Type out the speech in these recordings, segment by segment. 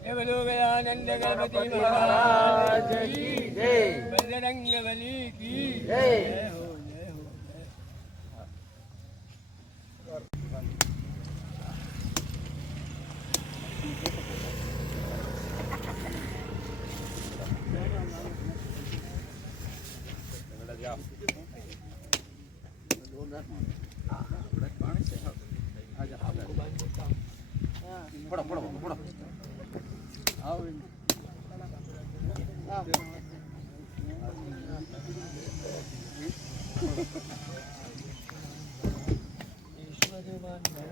आनंद गणपति महाराज की जय। बजरंग बली की जय। पढ़ो पढ़ो पढ़ो आओ ईश्वरवान भव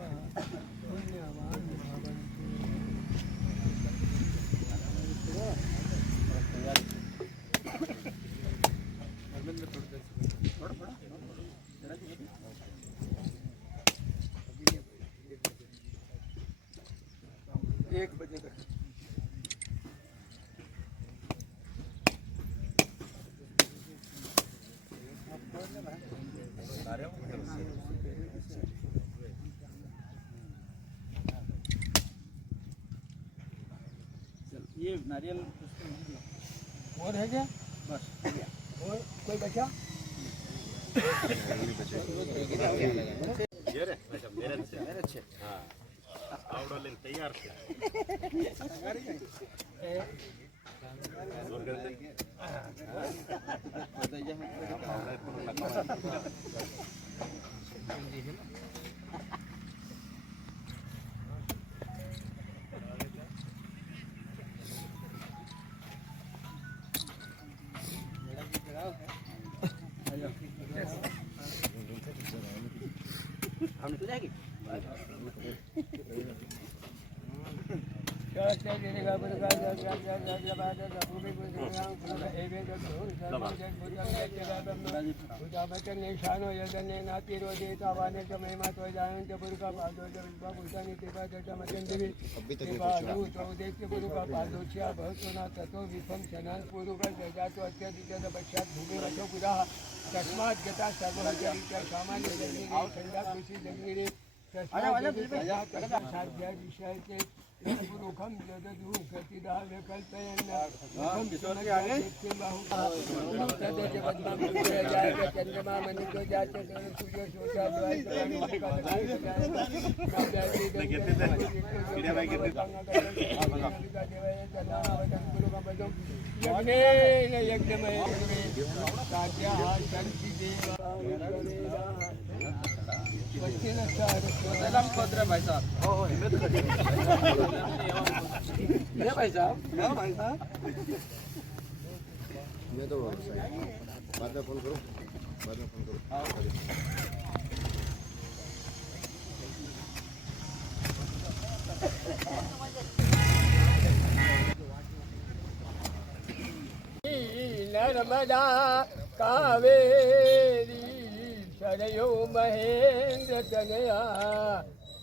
पुण्यवान एक बजे तक ये नारियल और है क्या? बस और कोई बचा? मेरे अच्छे हाँ आवड़ले तैयार છે हमने तो जाएगी तस्मात् गता सर्वहरित्या सामान्य जगनीरे साध्या विषय पुरुखम जददु कतिदा विकल्पयन् चंद्रमा मनुष्य जाते सूर्य यज्ञमय साध्या शक्ति भाई साहब भाई साहब मैं तो बाद में फोन करूँ नर्मदा कावेरी सरयो महेंद्र तनया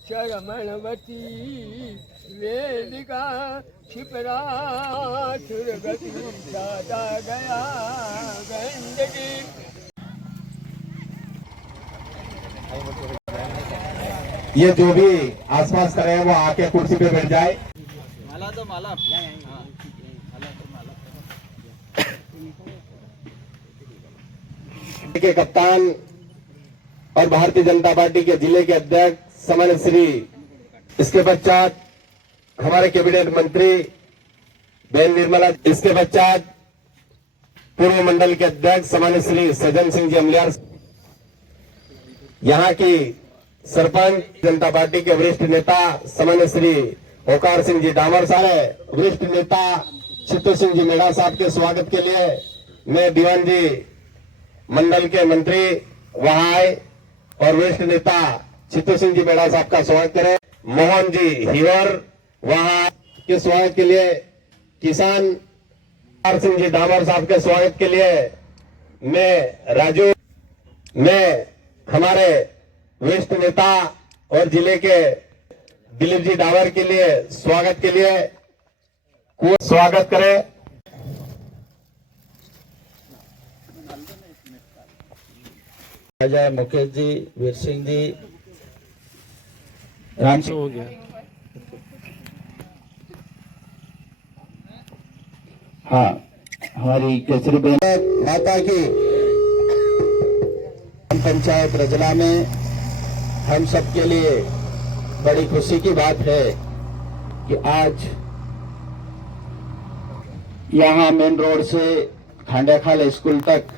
शरमणवती वेदिका क्षिपरा सुरगति दादा गया गंडकी। ये जो भी आसपास करे वो आके कुर्सी पे बैठ जाए। माला तो माला के कप्तान और भारतीय जनता पार्टी के जिले के अध्यक्ष सामान्य श्री, इसके पश्चात हमारे कैबिनेट मंत्री बहन निर्मला, इसके पश्चात पूर्व मंडल के अध्यक्ष सामान्य श्री सज्जन सिंह जी अमलियार, यहाँ की सरपंच जनता पार्टी के वरिष्ठ नेता सामान्य श्री ओकार सिंह जी डामर साहब, वरिष्ठ नेता चित्तू सिंह जी मेड़ा साहब के स्वागत के लिए मैं दीवान जी मंडल के मंत्री वहां आए और वरिष्ठ नेता चित्तू सिंह जी मेड़ा साहब का स्वागत करें। मोहन जी हिवर वहां के स्वागत के लिए, किसान सिंह जी डामर साहब के स्वागत के लिए मैं राजू, मैं हमारे वरिष्ठ नेता और जिले के दिलीप जी डावर के लिए स्वागत के लिए स्वागत करें। अजय मुकेश जी, वीर सिंह जी, राम सिंह हो गया। हाँ, हमारी केसरी बहन माता की ग्राम पंचायत रजला में हम सबके लिए बड़ी खुशी की बात है कि आज यहाँ मेन रोड से खांड्याखाल स्कूल तक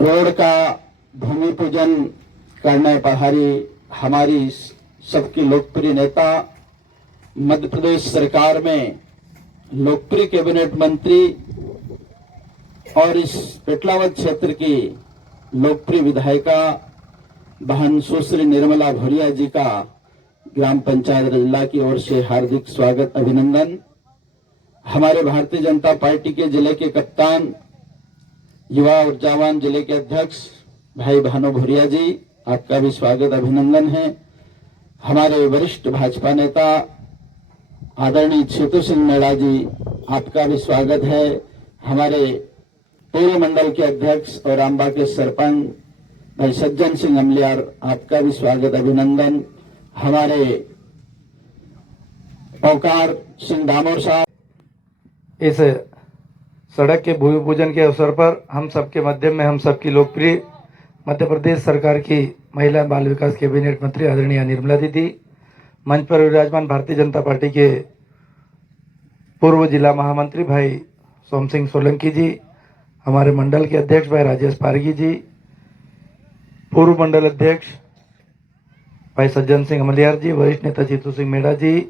रोड का भूमि पूजन करने पधारी हमारी सबकी लोकप्रिय नेता, मध्य प्रदेश सरकार में लोकप्रिय कैबिनेट मंत्री और इस पेटलावद क्षेत्र की लोकप्रिय विधायिका बहन सुश्री निर्मला भुरिया जी का ग्राम पंचायत रजला की ओर से हार्दिक स्वागत, अभिनंदन। हमारे भारतीय जनता पार्टी के जिले के कप्तान, युवा ऊर्जावान जिले के अध्यक्ष भाई भानु भुरिया जी, आपका भी स्वागत, अभिनंदन है। हमारे वरिष्ठ भाजपा नेता आदरणीय छितू सिंह मेड़ा जी, आपका भी स्वागत है। हमारे पूर्व मंडल के अध्यक्ष और रामबा के सरपंच भाई सज्जन सिंह अमलियार, आपका भी स्वागत, अभिनंदन। हमारे ओकार सिंह दामोर साहब, इस सड़क के भूमि पूजन के अवसर पर हम सबके माध्यम में हम सबकी लोकप्रिय मध्य प्रदेश सरकार की महिला बाल विकास कैबिनेट मंत्री आदरणीय निर्मला दीदी, मंच पर विराजमान भारतीय जनता पार्टी के पूर्व जिला महामंत्री भाई सोम सिंह सोलंकी जी, हमारे मंडल के अध्यक्ष भाई राजेश पारगी जी, पूर्व मंडल अध्यक्ष भाई सज्जन सिंह अमलियार जी, वरिष्ठ नेता जीतू सिंह मेड़ा जी,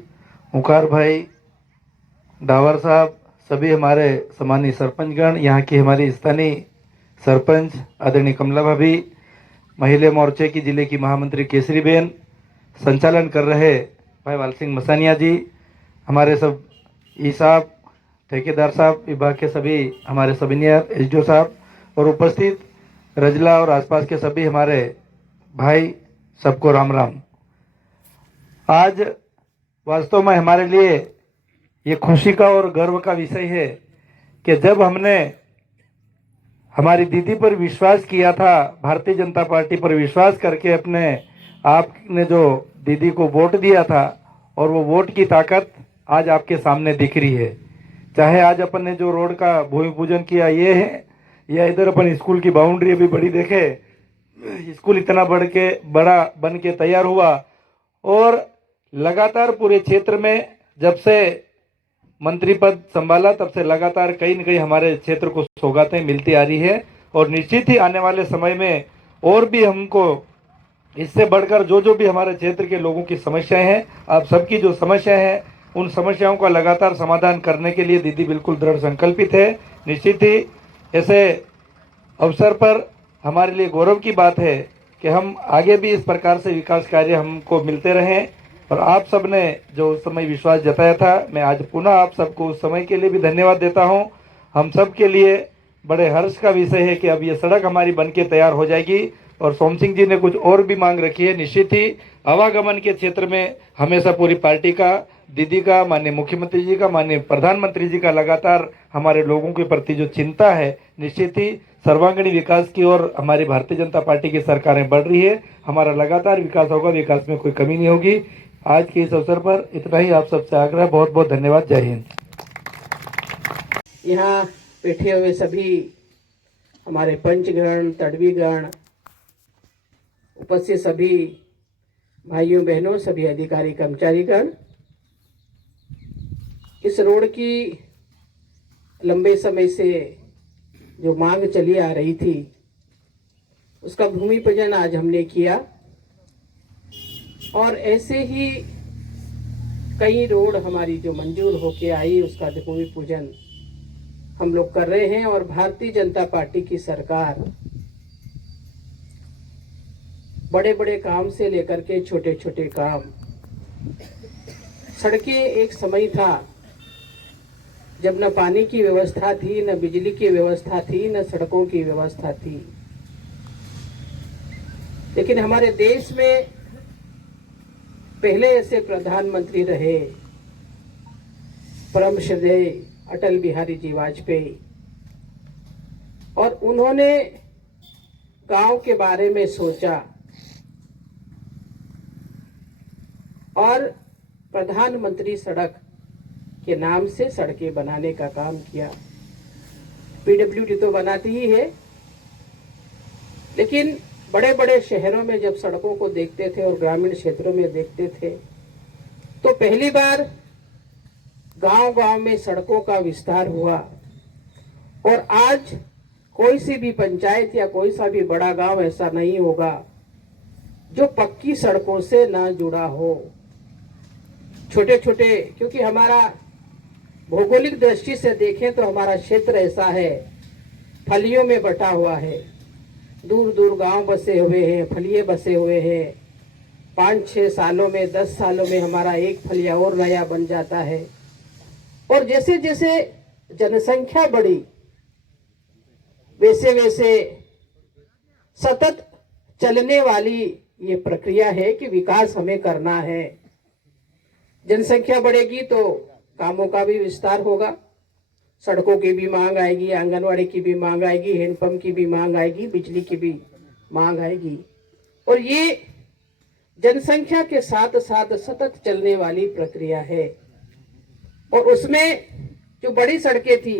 उकार भाई डावर साहब, सभी हमारे सम्मानीय सरपंचगण, यहाँ की हमारी स्थानीय सरपंच आदरणीय कमला भाभी, महिला मोर्चे की जिले की महामंत्री केसरी बेन, संचालन कर रहे भाई वाल सिंह मसानिया जी, हमारे सब ई साहब, ठेकेदार साहब, विभाग के सभी हमारे सब इंजीनियर, एसडीओ साहब और उपस्थित रजला और आसपास के सभी हमारे भाई, सबको राम राम। आज वास्तव में हमारे लिए ये खुशी का और गर्व का विषय है कि जब हमने हमारी दीदी पर विश्वास किया था, भारतीय जनता पार्टी पर विश्वास करके अपने आपने जो दीदी को वोट दिया था, और वो वोट की ताकत आज आपके सामने दिख रही है। चाहे आज अपन ने जो रोड का भूमि पूजन किया ये है, या इधर अपन स्कूल की बाउंड्री अभी बड़ी देखे, स्कूल इतना बड़ा बन के तैयार हुआ, और लगातार पूरे क्षेत्र में जब से मंत्री पद संभाला तब से लगातार कहीं न कहीं हमारे क्षेत्र को सौगातें मिलती आ रही है, और निश्चित ही आने वाले समय में और भी हमको इससे बढ़कर जो भी हमारे क्षेत्र के लोगों की समस्याएं हैं, आप सबकी जो समस्याएं हैं, उन समस्याओं का लगातार समाधान करने के लिए दीदी बिल्कुल दृढ़ संकल्पित है। निश्चित ही ऐसे अवसर पर हमारे लिए गौरव की बात है कि हम आगे भी इस प्रकार से विकास कार्य हमको मिलते रहें, और आप सब ने जो उस समय विश्वास जताया था, मैं आज पुनः आप सबको उस समय के लिए भी धन्यवाद देता हूं। हम सब के लिए बड़े हर्ष का विषय है कि अब ये सड़क हमारी बनके तैयार हो जाएगी, और सोम सिंह जी ने कुछ और भी मांग रखी है। निश्चित ही आवागमन के क्षेत्र में हमेशा पूरी पार्टी का, दीदी का, माननीय मुख्यमंत्री जी का, माननीय प्रधानमंत्री जी का लगातार हमारे लोगों के प्रति जो चिंता है, निश्चित ही सर्वांगीण विकास की ओर हमारी भारतीय जनता पार्टी की सरकारें बढ़ रही है। हमारा लगातार विकास होगा, विकास में कोई कमी नहीं होगी। आज के इस अवसर पर इतना ही, आप सबसे आग्रह, बहुत बहुत धन्यवाद, जय हिंद। यहाँ बैठे हुए सभी हमारे पंचगण, तड़वीगण, उपस्थित सभी भाइयों बहनों, सभी अधिकारी कर्मचारीगण, इस रोड की लंबे समय से जो मांग चली आ रही थी, उसका भूमि पूजन आज हमने किया, और ऐसे ही कई रोड हमारी जो मंजूर होके आई, उसका भूमि पूजन हम लोग कर रहे हैं। और भारतीय जनता पार्टी की सरकार बड़े बड़े काम से लेकर के छोटे छोटे काम, सड़कें एक समय था जब न पानी की व्यवस्था थी, न बिजली की व्यवस्था थी, न सड़कों की व्यवस्था थी, लेकिन हमारे देश में पहले ऐसे प्रधानमंत्री रहे परम श्रद्धेय अटल बिहारी जी वाजपेयी, और उन्होंने गांव के बारे में सोचा, और प्रधानमंत्री सड़क के नाम से सड़कें बनाने का काम किया। पीडब्ल्यूडी तो बनाती ही है, लेकिन बड़े बड़े शहरों में जब सड़कों को देखते थे और ग्रामीण क्षेत्रों में देखते थे तो पहली बार गांव-गांव में सड़कों का विस्तार हुआ। और आज कोई सी भी पंचायत या कोई सा भी बड़ा गांव ऐसा नहीं होगा जो पक्की सड़कों से ना जुड़ा हो। छोटे छोटे, क्योंकि हमारा भौगोलिक दृष्टि से देखें तो हमारा क्षेत्र ऐसा है, फलियों में बटा हुआ है, दूर दूर गांव बसे हुए हैं, फलिये बसे हुए हैं। 5-6 सालों में, 10 सालों में हमारा एक फलिया और नया बन जाता है। और जैसे जैसे जनसंख्या बढ़ी वैसे वैसे सतत चलने वाली ये प्रक्रिया है कि विकास हमें करना है। जनसंख्या बढ़ेगी तो कामों का भी विस्तार होगा, सड़कों की भी मांग आएगी, आंगनवाड़ी की भी मांग आएगी, हैंडपंप की भी मांग आएगी, बिजली की भी मांग आएगी। और ये जनसंख्या के साथ साथ सतत चलने वाली प्रक्रिया है। और उसमें जो बड़ी सड़कें थी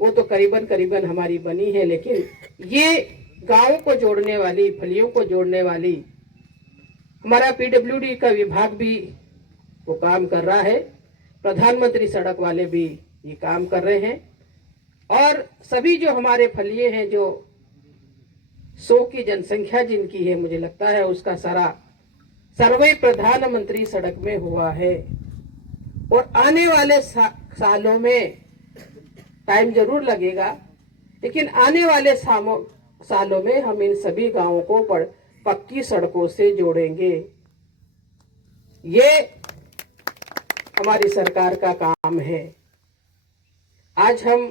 वो तो करीबन करीबन हमारी बनी है, लेकिन ये गांवों को जोड़ने वाली, फलियों को जोड़ने वाली हमारा पीडब्ल्यूडी का विभाग भी वो काम कर रहा है। प्रधानमंत्री सड़क वाले भी ये काम कर रहे हैं। और सभी जो हमारे फलिये हैं, जो 100 की जनसंख्या जिनकी है, मुझे लगता है उसका सारा सर्वे प्रधानमंत्री सड़क में हुआ है। और आने वाले सालों में टाइम जरूर लगेगा, लेकिन आने वाले सालों में हम इन सभी गांवों को पक्की सड़कों से जोड़ेंगे। ये हमारी सरकार का काम है। आज हम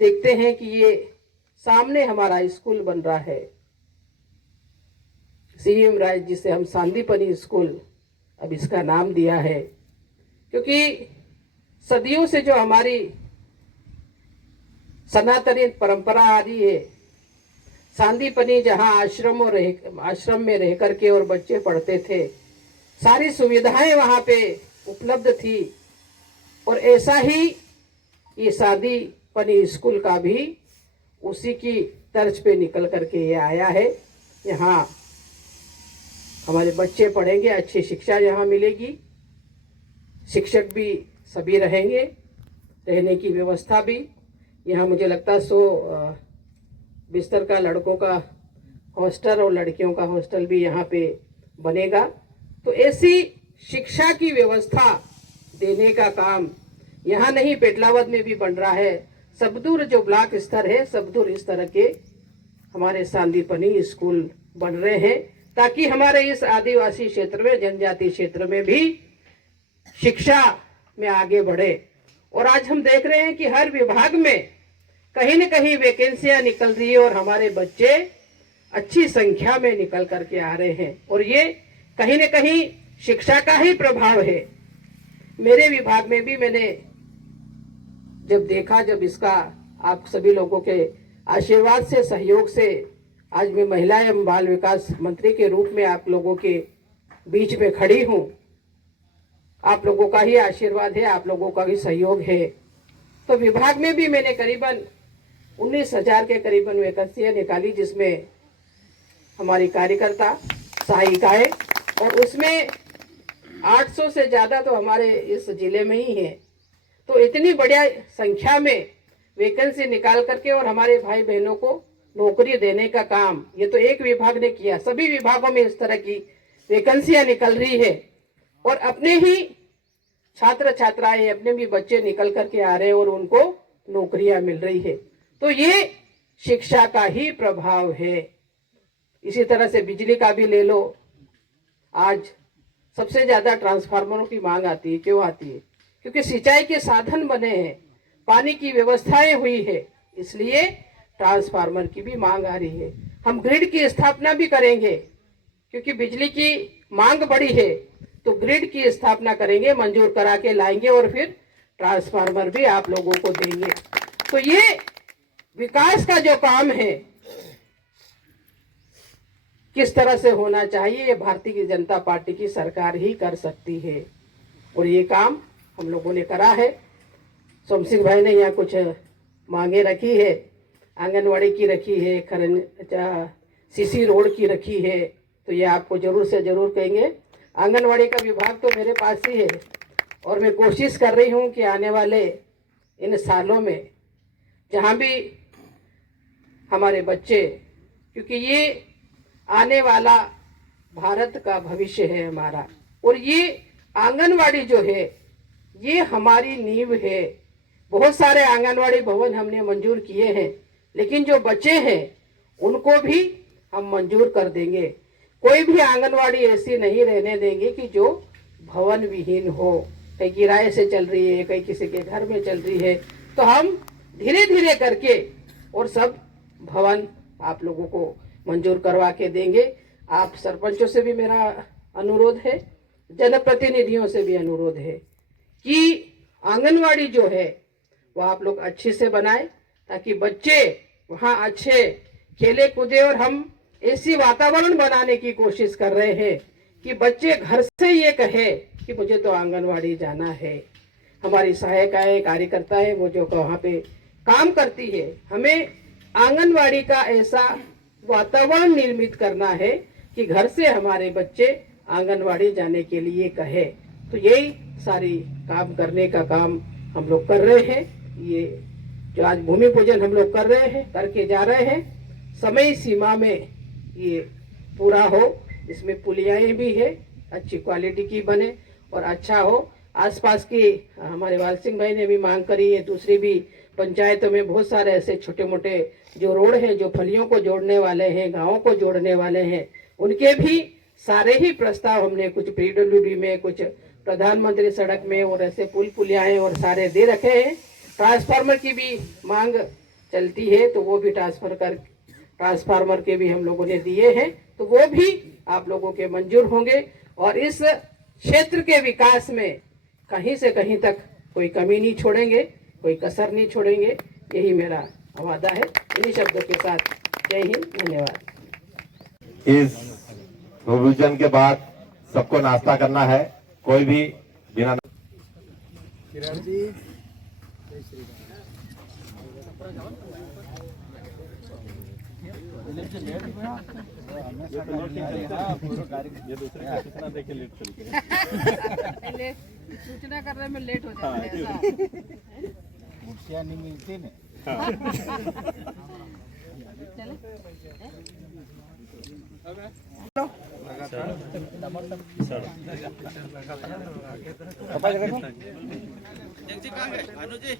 देखते हैं कि ये सामने हमारा स्कूल बन रहा है, सीएम राय, जिसे हम सांदीपनी स्कूल अब इसका नाम दिया है, क्योंकि सदियों से जो हमारी सनातनी परंपरा आ रही है, सांदीपनी जहां आश्रम में रह करके और बच्चे पढ़ते थे, सारी सुविधाएं वहां पे उपलब्ध थी। और ऐसा ही ये सांदीपनी स्कूल का भी उसी की तर्ज पे निकल करके ये आया है। यहाँ हमारे बच्चे पढ़ेंगे, अच्छी शिक्षा यहाँ मिलेगी, शिक्षक भी सभी रहेंगे, रहने की व्यवस्था भी यहाँ मुझे लगता है 100 बिस्तर का लड़कों का हॉस्टल और लड़कियों का हॉस्टल भी यहाँ पे बनेगा। तो ऐसी शिक्षा की व्यवस्था देने का काम यहाँ नहीं, पेटलावद में भी बन रहा है। सबदूर जो ब्लॉक स्तर है, सबदूर इस तरह के हमारे सांदीपनी स्कूल बन रहे हैं, ताकि हमारे इस आदिवासी क्षेत्र में, जनजाति क्षेत्र में भी शिक्षा में आगे बढ़े। और आज हम देख रहे हैं कि हर विभाग में कहीं न कहीं वैकेंसियां निकल रही है और हमारे बच्चे अच्छी संख्या में निकल करके आ रहे हैं। और ये कहीं न कहीं शिक्षा का ही प्रभाव है। मेरे विभाग में भी मैंने जब देखा, जब इसका आप सभी लोगों के आशीर्वाद से, सहयोग से आज मैं महिला एवं बाल विकास मंत्री के रूप में आप लोगों के बीच में खड़ी हूं। आप लोगों का ही आशीर्वाद है, आप लोगों का भी सहयोग है। तो विभाग में भी मैंने करीबन 19,000 के करीबन वैकेंसियां निकाली, जिसमें हमारी कार्यकर्ता सहायिकाएं, और उसमें 800 से ज्यादा तो हमारे इस जिले में ही है। तो इतनी बढ़िया संख्या में वैकेंसी निकाल करके और हमारे भाई बहनों को नौकरी देने का काम ये तो एक विभाग ने किया, सभी विभागों में इस तरह की वैकेंसियां निकल रही है। और अपने ही छात्र छात्राएं, अपने भी बच्चे निकल करके आ रहे हैं और उनको नौकरियां मिल रही है। तो ये शिक्षा का ही प्रभाव है। इसी तरह से बिजली का भी ले लो। आज सबसे ज्यादा ट्रांसफार्मरों की मांग आती है। क्यों आती है? क्योंकि सिंचाई के साधन बने हैं, पानी की व्यवस्थाएं हुई है, इसलिए ट्रांसफार्मर की भी मांग आ रही है। हम ग्रिड की स्थापना भी करेंगे, क्योंकि बिजली की मांग बढ़ी है, तो ग्रिड की स्थापना करेंगे, मंजूर करा के लाएंगे और फिर ट्रांसफार्मर भी आप लोगों को देंगे। तो ये विकास का जो काम है किस तरह से होना चाहिए, ये भारतीय जनता पार्टी की सरकार ही कर सकती है। और ये काम हम लोगों ने करा है। सोम सिंह भाई ने यहाँ कुछ मांगे रखी है, आंगनवाड़ी की रखी है, सीसी रोड की रखी है, तो ये आपको जरूर से जरूर कहेंगे। आंगनवाड़ी का विभाग तो मेरे पास ही है और मैं कोशिश कर रही हूँ कि आने वाले इन सालों में जहाँ भी हमारे बच्चे, क्योंकि ये आने वाला भारत का भविष्य है हमारा, और ये आंगनवाड़ी जो है ये हमारी नींव है। बहुत सारे आंगनवाड़ी भवन हमने मंजूर किए हैं, लेकिन जो बचे हैं उनको भी हम मंजूर कर देंगे। कोई भी आंगनवाड़ी ऐसी नहीं रहने देंगे कि जो भवन विहीन हो, कहीं किराए से चल रही है, कहीं किसी के घर में चल रही है। तो हम धीरे धीरे करके और सब भवन आप लोगों को मंजूर करवा के देंगे। आप सरपंचों से भी मेरा अनुरोध है, जनप्रतिनिधियों से भी अनुरोध है कि आंगनवाड़ी जो है वो आप लोग अच्छे से बनाए, ताकि बच्चे वहाँ अच्छे खेले कूदे। और हम ऐसी वातावरण बनाने की कोशिश कर रहे हैं कि बच्चे घर से ये कहे कि मुझे तो आंगनवाड़ी जाना है। हमारी सहायिकाएं, कार्यकर्ताएं वो जो वहाँ पे काम करती है, हमें आंगनवाड़ी का ऐसा वातावरण निर्मित करना है कि घर से हमारे बच्चे आंगनवाड़ी जाने के लिए कहे। तो यही सारी काम करने का काम हम लोग कर रहे हैं। ये जो आज भूमि पूजन हम लोग कर रहे हैं, करके जा रहे हैं, समय सीमा में ये पूरा हो। इसमें पुलियाएं भी है, अच्छी क्वालिटी की बने और अच्छा हो। आसपास की हमारे वाल सिंह भाई ने भी मांग करी है, दूसरी भी पंचायतों में बहुत सारे ऐसे छोटे मोटे जो रोड हैं, जो फलियों को जोड़ने वाले हैं, गाँवों को जोड़ने वाले हैं, उनके भी सारे ही प्रस्ताव हमने कुछ PWD में, कुछ प्रधानमंत्री सड़क में और ऐसे पुल पुलियाएं और सारे दे रखे हैं। ट्रांसफार्मर की भी मांग चलती है, तो वो भी ट्रांसफार्मर के भी हम लोगों ने दिए हैं, तो वो भी आप लोगों के मंजूर होंगे। और इस क्षेत्र के विकास में कहीं से कहीं तक कोई कमी नहीं छोड़ेंगे, कोई कसर नहीं छोड़ेंगे, यही मेरा वादा है। इन्हीं शब्दों के साथ जय हिंद, धन्यवाद। इस भूमिपूजन के बाद सबको नाश्ता करना है, कोई भी बिना सूचना करने में लेट हो जाता है ऐसा। कुर्सियाँ नहीं मिलती ना।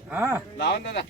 हाँ लाओ दादा।